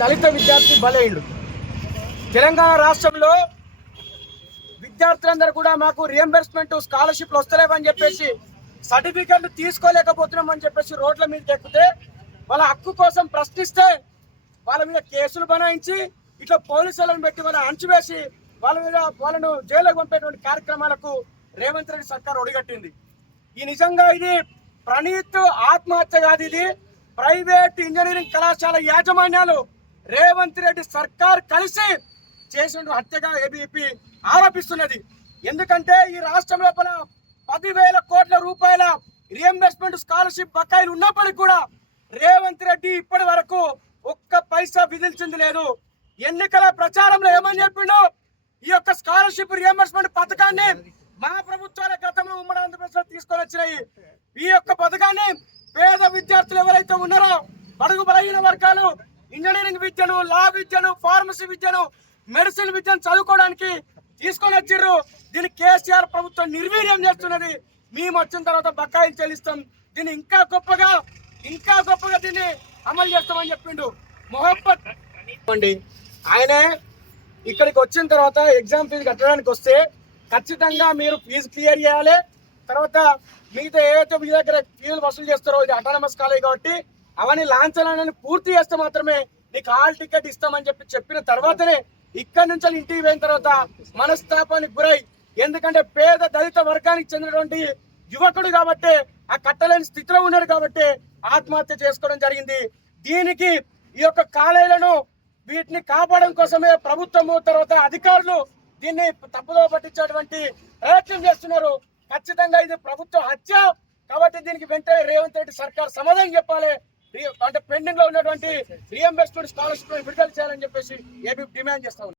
దళిత విద్యార్థి బలైండు. తెలంగాణ రాష్ట్రంలో విద్యార్థులందరూ కూడా మాకు రియంబర్స్మెంట్ స్కాలర్షిప్లు వస్తలేవని చెప్పేసి సర్టిఫికెట్లు తీసుకోలేకపోతున్నామని చెప్పేసి రోడ్ల మీదకి ఎక్కితే వాళ్ళ హక్కు కోసం ప్రశ్నిస్తే వాళ్ళ మీద కేసులు బనాయించి ఇట్లా పోలీసులను పెట్టి వాళ్ళని అణచివేసి వాళ్ళను జైలుకు పంపేటువంటి కార్యక్రమాలకు రేవంత్ రెడ్డి సర్కార్ ఒడిగట్టింది. నిజంగా ఇది ప్రణీత్ ఆత్మహత్య కాదు, ఇది ప్రైవేట్ ఇంజనీరింగ్ కళాశాల యాజమాన్యాలు రేవంత్ రెడ్డి సర్కార్ కలిసి చేసిన హత్యగా ఏబీపీ ఆరోపిస్తున్నది. ఎందుకంటే ఈ రాష్ట్రం లోపల 10,000 కోట్ల రూపాయల రియంబర్స్మెంట్ స్కాలర్షిప్ బకాయిలు ఉన్నప్పటికీ కూడా రేవంత్ రెడ్డి ఇప్పటి వరకు ఒక్క పైసా విధించింది లేదు. ఎన్నికల ప్రచారంలో ఏమని చెప్పిండో ఈ యొక్క స్కాలర్షిప్ రియంబర్స్మెంట్ పథకాన్ని మా ప్రభుత్వాల గతంలో ఉమ్మడి ఆంధ్రప్రదేశ్ లో తీసుకొని వచ్చినాయి. ఈ యొక్క పథకాన్ని పేద విద్యార్థులు ఎవరైతే ఉన్నారో బడుగు బలహీన వర్గాలు ఇంజనీరింగ్ విద్యను, లా విద్యను, ఫార్మసీ విద్యను, మెడిసిన్ విద్యను చదువుకోవడానికి తీసుకొని వచ్చిర్రు. దీన్ని కేసీఆర్ ప్రభుత్వం నిర్వీర్యం చేస్తున్నది. మేము వచ్చిన తర్వాత బకాయిలు చెల్లిస్తాం, దీన్ని ఇంకా గొప్పగా దీన్ని అమలు చేస్తామని చెప్పిండు. మొహబ్బత్ అండి ఆయనే ఇక్కడికి వచ్చిన తర్వాత ఎగ్జామ్ ఫీజు కట్టడానికి వస్తే ఖచ్చితంగా మీరు ఫీజు క్లియర్ చేయాలి. తర్వాత మిగతా ఏవైతే మీ దగ్గర ఫీజులు వసూలు చేస్తారో ఇది అటానమస్ కాలేజ్ కాబట్టి అవన్నీ లాంఛనాన్ని పూర్తి చేస్తే మాత్రమే నీకు హాల్ టికెట్ ఇస్తామని చెప్పిన తర్వాతనే ఇక్కడి నుంచి ఇంటికి పోయిన తర్వాత మనస్తాపానికి గురై, ఎందుకంటే పేద దళిత వర్గానికి చెందినటువంటి యువకుడు కాబట్టి ఆ కట్టలేని స్థితిలో ఉన్నాడు కాబట్టి ఆత్మహత్య చేసుకోవడం జరిగింది. దీనికి ఈ యొక్క కాలేజీలను వీటిని కాపాడడం కోసమే ప్రభుత్వము తర్వాత అధికారులు దీన్ని తప్పుదో పట్టించేటువంటి ప్రయత్నం చేస్తున్నారు. ఖచ్చితంగా ఇది ప్రభుత్వ హత్య కాబట్టి దీనికి వెంటనే రేవంత్ రెడ్డి సర్కార్ సమాధానం చెప్పాలి. అంటే పెండింగ్ లో ఉన్నటువంటి రియంబర్స్మెంట్ స్కాలర్షిప్ విడుదల చేయాలని చెప్పేసి ఏబీ డిమాండ్ చేస్తా ఉంది.